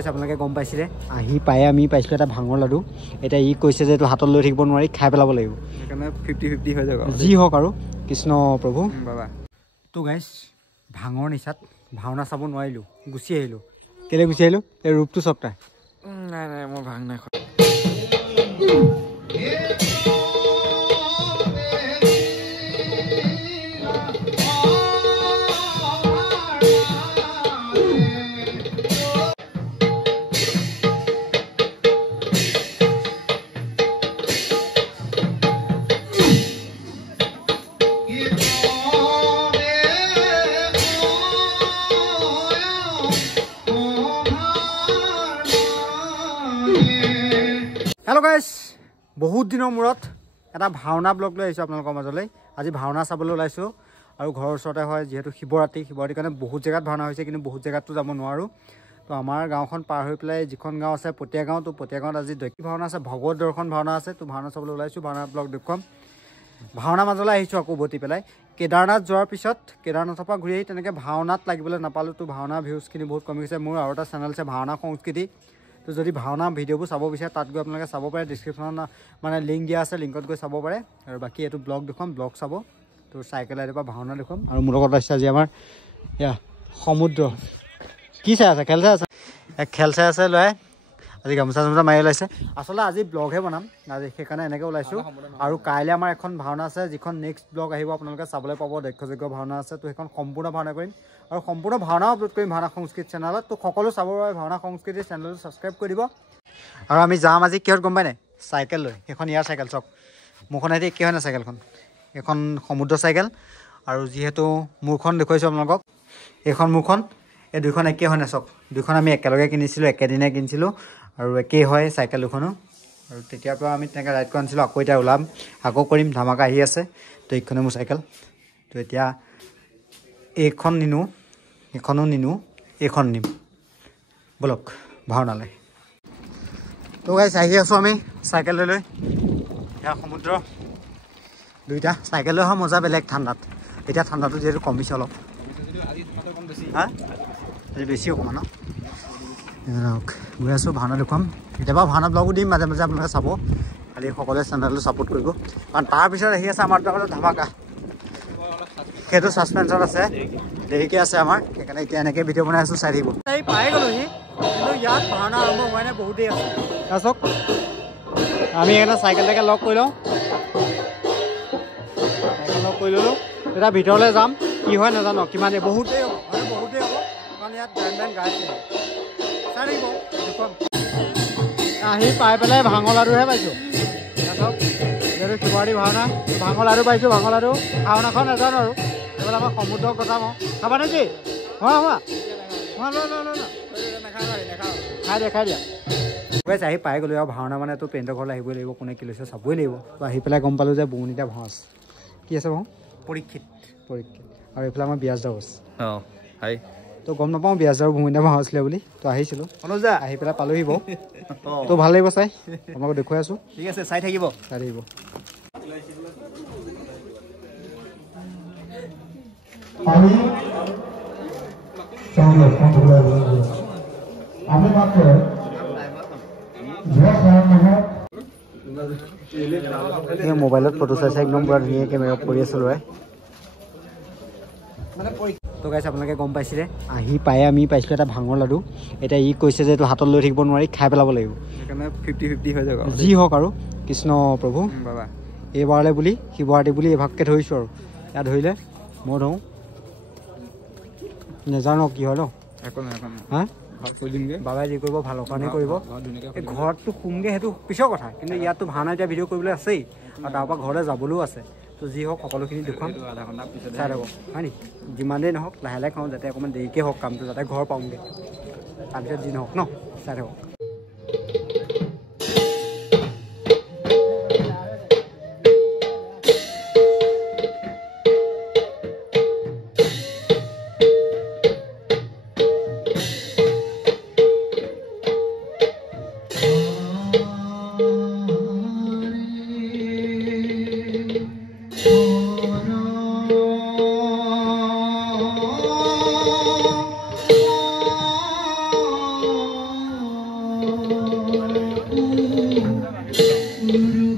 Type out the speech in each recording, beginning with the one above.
গাইছ আপোনালোকে গম পাইছিলে আহি পায়ে আমি পাইছিলোঁ এটা ভাঙৰ লাডু এতিয়া ই কৈছে যে এইটো হাতত লৈ থাকিব নোৱাৰি খাই পেলাব লাগিব সেইকাৰণে 50-50 হৈ যাব যি হওক আৰু কৃষ্ণ প্ৰভু বাবা তো গাইছ ভাঙৰ নিচাত ভাওনা চাব নোৱাৰিলোঁ গুচি আহিলোঁ কেলৈ গুচি আহিলোঁ এই ৰূপটো চক তাই নাই নাই মই ভাং নাই হেল্ল' গাইছ বহুত দিনৰ মূৰত এটা ভাওনা ব্লগ লৈ আহিছোঁ আপোনালোকৰ মাজলৈ আজি ভাওনা চাবলৈ ওলাইছোঁ আৰু ঘৰৰ ওচৰতে হয় যিহেতু শিৱৰাত্ৰিৰ কাৰণে বহুত জেগাত ভাওনা হৈছে কিন্তু বহুত জেগাততো যাব নোৱাৰোঁ তো আমাৰ গাঁওখন পাৰ হৈ পেলাই যিখন গাঁও আছে পটীয়া গাঁও তো পটীয়া গাঁৱত আজি দৈকি ভাওনা আছে ভগৱত দৰ্শন ভাওনা আছে তো ভাওনা চাবলৈ ওলাইছোঁ ভাওনা ব্লগ দেখুৱাম ভাওনা মাজলৈ আহিছোঁ আকৌ উভতি পেলাই কেদাৰনাথ যোৱাৰ পিছত কেদাৰনাথৰ পৰা ঘূৰি আহি তেনেকৈ ভাওনাত লাগিবলৈ নাপালোঁ তো ভাওনা ভিউজখিনি বহুত কমি গৈছে মোৰ আৰু এটা চেনেল আছে ভাওনা সংস্কৃতি তো যদি ভাওনা ভিডিঅ'বোৰ চাব বিচাৰে তাত গৈ আপোনালোকে চাব পাৰে ডিছক্ৰিপশ্যনত মানে লিংক দিয়া আছে লিংকত গৈ চাব পাৰে আৰু বাকী এইটো ব্লগ দেখুৱাম ব্লগ চাব তো চাইকেল ৰাইডৰ পৰা ভাওনা দেখুৱাম আৰু মোৰ লগত আছে আজি আমাৰ এয়া সমুদ্ৰ কি চাই আছে খেল চাই আছে খেল চাই আছে ল'ৰাই আজি গামোচা চামোচা মাৰি ওলাইছে আচলতে আজি ব্লগহে বনাম আজি সেইকাৰণে এনেকৈ ওলাইছোঁ আৰু কাইলৈ আমাৰ এখন ভাওনা আছে যিখন নেক্সট ব্লগ আহিব আপোনালোকে চাবলৈ পাব দক্ষযজ্ঞ ভাওনা আছে তো সেইখন সম্পূৰ্ণ ভাওনা কৰিম আৰু সম্পূৰ্ণ ভাওনাও আপলোড কৰিম ভাওনা সংস্কৃতি চেনেলত তো সকলো চাবৰ বাবে ভাওনা সংস্কৃতিৰ চেনেলটো ছাবস্ক্ৰাইব কৰি দিব আৰু আমি যাম আজি কিহত গম পাই নাই চাইকেল লৈ সেইখন ইয়াৰ চাইকেল চাওক মোৰখন এটি কি হয় নাই চাইকেলখন এখন সমুদ্ৰ চাইকেল আৰু যিহেতু মোৰখন দেখুৱাইছোঁ আপোনালোকক এইখন মোৰখন এই দুইখন একেই হয় নাই চাওক দুইখন আমি একেলগে কিনিছিলোঁ একেদিনাই কিনিছিলোঁ আৰু একেই হয় চাইকেল দুখনো আৰু তেতিয়াৰ পৰা আমি তেনেকৈ ৰাইড কৰা আনিছিলোঁ আকৌ এতিয়া ওলাম আকৌ কৰিম ধামাকা আহি আছে তো এইখনে মোৰ চাইকেল তো এতিয়া এইখন নিনো এইখনো নিনো এইখন নিম বলক ভাওনালৈ তো গাইছ আহি আছোঁ আমি চাইকেল লৈ এয়া সমুদ্ৰ দুইটা চাইকেল লৈ অহা মজা বেলেগ ঠাণ্ডাত এতিয়া ঠাণ্ডাটো যিহেতু কমিছে অলপ হা আজি বেছি অকণমান গৈ আছোঁ ভাওনা দেখুৱাম কেতিয়াবা ভাওনা ব্লগো দিম মাজে মাজে আপোনালোকে চাব খালি সকলোৱে চেনেলটো ছাপোৰ্ট কৰিব কাৰণ তাৰপিছত আহি আছে আমাৰ ধামাকা সেইটো ছাছপেঞ্চত আছে দেৰিকৈ আছে আমাৰ সেইকাৰণে এতিয়া এনেকৈ ভিডিঅ' বনাই আছোঁ চাই থাকিব এই পাই গ'লোহি কিন্তু ইয়াত ভাওনা আৰম্ভ হোৱাই নাই বহুতেই আছে চাওক আমি সেইকাৰণে চাইকেলটাকে লগ কৰি লওঁ চাইকেল লগ কৰি ল'লোঁ তেতিয়া ভিতৰলৈ যাম কি হয় নাজানো কিমান বহুতেই হ'ব কাৰণ ইয়াত গান গাইছে চাই থাকিব দেখুৱাম আহি পাই পেলাই ভাঙৰ লাডুহে পাইছোঁ চাওক যিহেতু শিৱৰাত্ৰি ভাওনা ভাঙৰ লাডু পাইছোঁ ভাঙৰ লাডু ভাওনাখন নাজানো আৰু এইফালে আমাৰ সমুদ্ৰক বচাম খাবা নেকি খাই দিয়া গৈ আহি পাই গ'লোঁ আৰু ভাওনা মানে তোৰ পেণ্টৰ ঘৰলৈ আহিবই লাগিব কোনে কি লৈছে চাবই লাগিব তো আহি পেলাই গম পালোঁ যে বৌনিতা ভাও আছে কি আছে ভাও পৰীক্ষিত আৰু এইফালে আমাৰ বিয়াজ দাও আছে হাই তো গম নাপাওঁ বিয়াজৰ ভূমিতা ভাও আছিলে বুলি তো আহিছিলোঁ অনুজা আহি পেলাই পালোহি বৌ তো ভাল লাগিব চাই আপোনালোকক দেখুৱাই আছোঁ ঠিক আছে চাই থাকিব মোবাইলত ফটো চাই একদম পুৰা ধুনীয়া কেমেৰাত কৰি আছোঁ ল'ৰাই তো গাইছ আপোনালোকে গম পাইছিলে আহি পায়ে আমি পাইছিলোঁ এটা ভাঙৰ লাডু এতিয়া ই কৈছে যে এইটো হাতত লৈ থাকিব নোৱাৰি খাই পেলাব লাগিব সেইকাৰণে 50-50 হৈ যাব যি হওক আৰু কৃষ্ণ প্ৰভু বাবা এইবাৰলৈ বুলি শিৱৰাত্ৰি বুলি এভাগকৈ ধৰিছোঁ আৰু ইয়াত ধৰিলে মই ধৰোঁ নেজানো কি হয় ন হা বাবাই যি কৰিব ভালৰ কাৰণে কৰিব এই ঘৰততো শুমগৈ সেইটো পিছৰ কথা কিন্তু ইয়াততো ভাওনা এতিয়া ভিডিঅ' কৰিবলৈ আছেই আৰু তাৰ পৰা ঘৰলৈ যাবলৈও আছে তো যি হওক সকলোখিনি দেখুৱাম চাই থাকক হয় নি যিমান দেৰি নহওক লাহে লাহে খাওঁ যাতে অকণমান দেৰিকৈ হওক কামটো যাতে ঘৰ পাওঁগৈ তাৰপিছত যি নহওক ন চাই থাকক Yeah.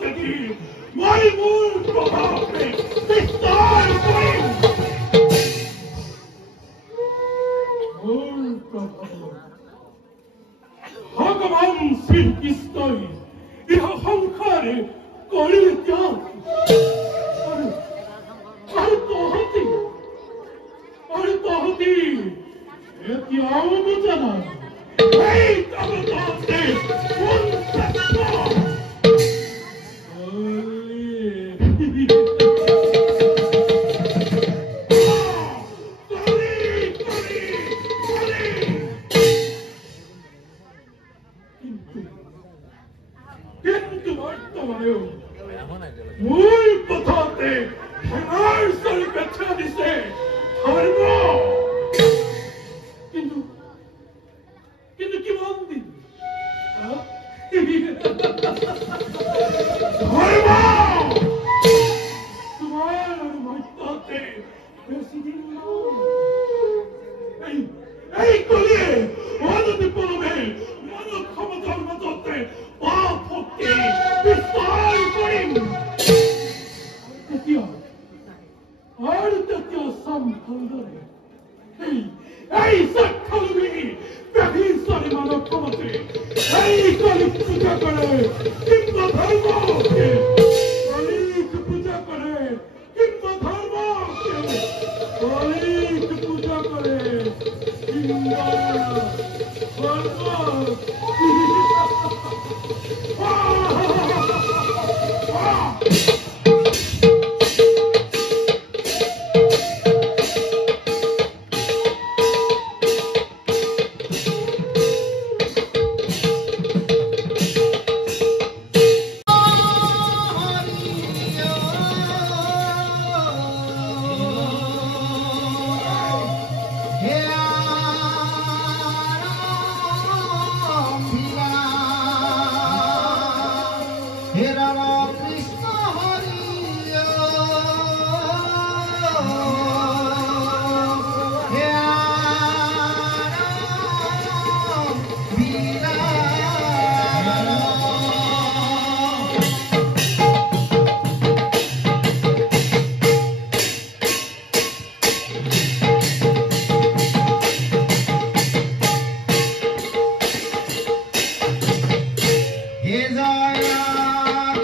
যদি মই মোৰ প্ৰভাৱে বিস্তাৰ কৰিম মোৰ প্ৰভাৱ ভগৱান শ্ৰীকৃষ্ণই ইহ সংসাৰে কৰিলে ত্যাগ আৰু তহঁতি এতিয়াও বুজা নাই এই তহঁতে কোন শ্ৰেষ্ঠ কিন্তু বৰ্তমানেও মূল পথতে ঠেঙাৰ স্বৰূপে থিয় দিছে ধৰ্ম কিন্তু কিমান দিন ধৰ্ম তোমাৰ মধ্যতে বেছি দিন এই কলিয়ে অনতি পলমে মানৱ ক্ষমতাৰ মাজতে পাপ শক্তি বিস্তাৰ কৰিম তেতিয়া চাম ভালদৰে এই স্বাৰ্থলোভী ব্যাধিচাৰী মানৱ ক্ষমতে এই কলিক পূজা কৰে কিংবা ধৰ্মকে কলিক পূজা কৰে কিংবা ধৰ্মকে কলিক পূজা কৰে কিংবা Jaya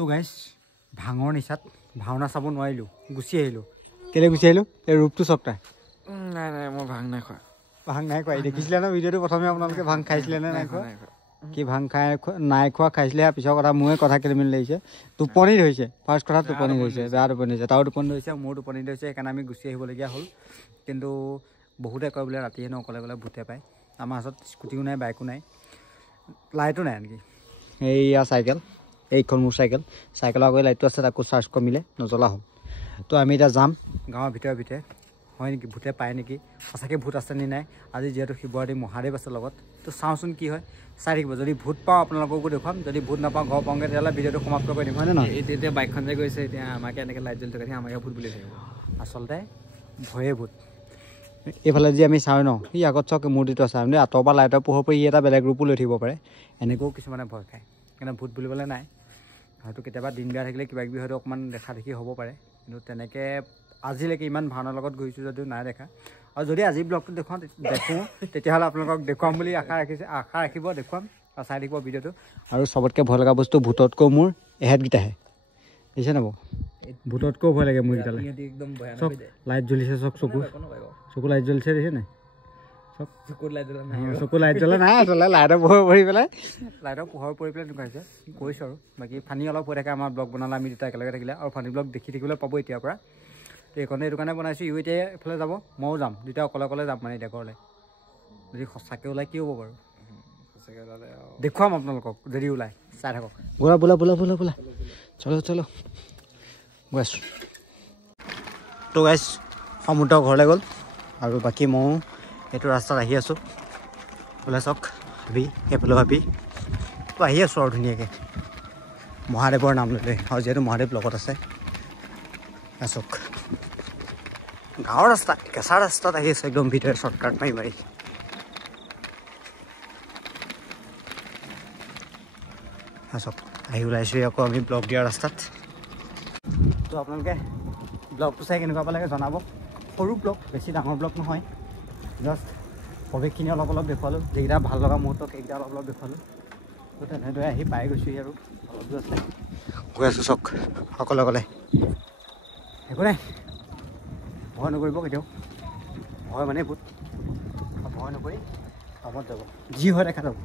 তো গাইছ ভাঙৰ নিচাত ভাওনা চাব নোৱাৰিলোঁ, গুচি আহিলোঁ। কেলৈ গুচি আহিলোঁ? এই ৰূপটো চকটা। নাই নাই মই ভাং নাই খোৱা। ভাং নাই খোৱা? দেখিছিলে ন ভিডিঅ'টো? প্ৰথমে আপোনালোকে ভাং খাইছিলে নে নাই খোৱা? কি ভাং খাই নাই খোৱা খাইছিলেহে পিছৰ কথা মোৰে কথা খেলিমেলি লাগিছে টোপনি ধৰিছে ফাৰ্ষ্ট কথা টোপনি ধৰিছে বেয়া টোপনি ধৰিছে তাৰো টোপনি ধৰিছে মোৰ টোপনি ধৰিছে সেইকাৰণে আমি গুচি আহিবলগীয়া হ'ল কিন্তু বহুতে কয় বোলে ৰাতি হেনো অকলে গ'লে ভূতে পায় আমাৰ হাতত স্কুটিও নাই বাইকো নাই লাইটো নাই আনকি এইয়া চাইকেল এইখন মোৰ চাইকেলৰ আগৰ লাইটটো আছে তাকো চাৰ্জ কমিলে নজ্বলা হ'ল তো আমি এতিয়া যাম গাঁৱৰ ভিতৰে হয় নেকি ভূতে পায় নেকি সঁচাকৈ ভূত আছে নে নাই আজি যিহেতু শিৱৰাত্ৰি মহাদেৱ আছে লগত তো চাওঁচোন কি হয় চাই থাকিব যদি ভূত পাওঁ আপোনালোককো দেখুৱাম যদি ভূত নাপাওঁ ঘৰ পাওঁগৈ তেতিয়াহ'লে ভিডিঅ'টো সমাপ্ত কৰি দিম হয়নে নহয় এতিয়া বাইকখন যে গৈছে এতিয়া আমাকে এনেকৈ লাইট জ্বলি থাকে আমাকে ভূত বুলি থাকিব আচলতে ভয়ে ভূত এইফালে যি আমি চাওঁ ন সি আগত চাওক মূৰ্তিটো আছে আমি আঁতৰ পৰা লাইটৰ পোহৰ পৰি এটা বেলেগ ৰূপো লৈ থাকিব পাৰে এনেকৈও কিছুমানে ভয় খায় কিন্তু ভূত বুলিবলৈ নাই হয়তো কেতিয়াবা দিন বেয়া থাকিলে কিবা কিবি হয়তো অকণমান দেখা দেখি হ'ব পাৰে কিন্তু তেনেকৈ আজিলৈকে ইমান ভাওনাৰ লগত ঘূৰিছোঁ যদিও নাই দেখা আৰু যদি আজি ব্লগটো দেখোঁ তেতিয়াহ'লে আপোনালোকক দেখুৱাম বুলি আশা ৰাখিব দেখুৱাম আৰু চাই থাকিব ভিডিঅ'টো আৰু চবতকৈ ভয় লগা বস্তু ভূততকৈ মোৰ এহেঁতকেইটাহে দেখিছে নাই বাৰু ভূততকৈও ভয় লাগে মোৰ কেইটালৈ চব লাইট জ্বলিছে চব চকু লাইট জ্বলিছে দেখিছে নাই চব চকু লাইট জ্বলা নাই আচলতে লাইটৰ পোহৰ পৰি পেলাই ঢুকাইছে কৈছোঁ আৰু বাকী ফানি অলপ হৈ থাকে আমাৰ ব্লগ বনালে আমি দুটা একেলগে থাকিলে আৰু ফানি ব্লগ দেখি থাকিবলৈ পাব এতিয়াৰ পৰা তো এইখনে এইটো কাৰণে বনাইছোঁ ইও এতিয়া এইফালে যাব ময়ো যাম দুটা অকলে যাম মানে এতিয়া ঘৰলৈ যদি সঁচাকৈ ওলাই কি হ'ব বাৰু সঁচাকৈ ওলালে দেখুৱাম আপোনালোকক যদি ওলাই চাই থাকক বোলা চলো গৈ আছোঁ তো গাইছ সমুদ্ৰ ঘৰলৈ গ'ল আৰু বাকী ময়ো এইটো ৰাস্তাত আহি আছোঁ বোলে চাওক সেইফালেও ভাবি তো আহি আছোঁ আৰু ধুনীয়াকৈ মহাদেৱৰ নাম লৈ আৰু যিহেতু মহাদেৱ লগত আছে চাওক গাঁৱৰ ৰাস্তা কেঁচা ৰাস্তাত আহি আছে একদম ভিতৰে শ্বৰ্টকাট মাৰি চাওক আহি ওলাইছোঁ আকৌ আমি ব্লগ দিয়া ৰাস্তাত তো আপোনালোকে ব্লগটো চাই কেনেকুৱা পালে জনাব সৰু ব্লগ বেছি ডাঙৰ ব্লগ নহয় জাষ্ট প্ৰৱেশখিনি অলপ দেখুৱালোঁ যিকেইটা ভাল লগা মুহূৰ্ত সেইকেইটা অলপ দেখুৱালোঁ তো তেনেদৰে আহি পাই গৈছোঁ আৰু অলপ দূৰ আছে গৈ আছোঁ চাওক অকলে একো নাই ভয় নকৰিব কেতিয়াও ভয় মানে ভূত ভয় নকৰি কামত যাব যি হয় দেখা যাব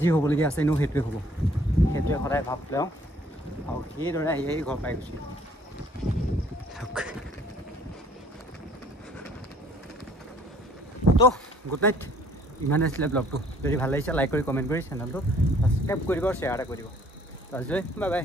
যি হ'বলগীয়া আছে এনেও সেইটোৱে হ'ব সেইটোৱে সদায় ভাৱ লওঁ আৰু সেইদৰে আহি ঘৰ পাই গৈছোঁ তো গুড নাইট ইমানে আছিলে ব্লগটো যদি ভাল লাগিছে লাইক কৰি কমেণ্ট কৰি চেনেলটো ছাবস্ক্ৰাইব কৰি দিব আৰু শ্বেয়াৰ এটা কৰি দিব তো আজিলৈ বাই বাই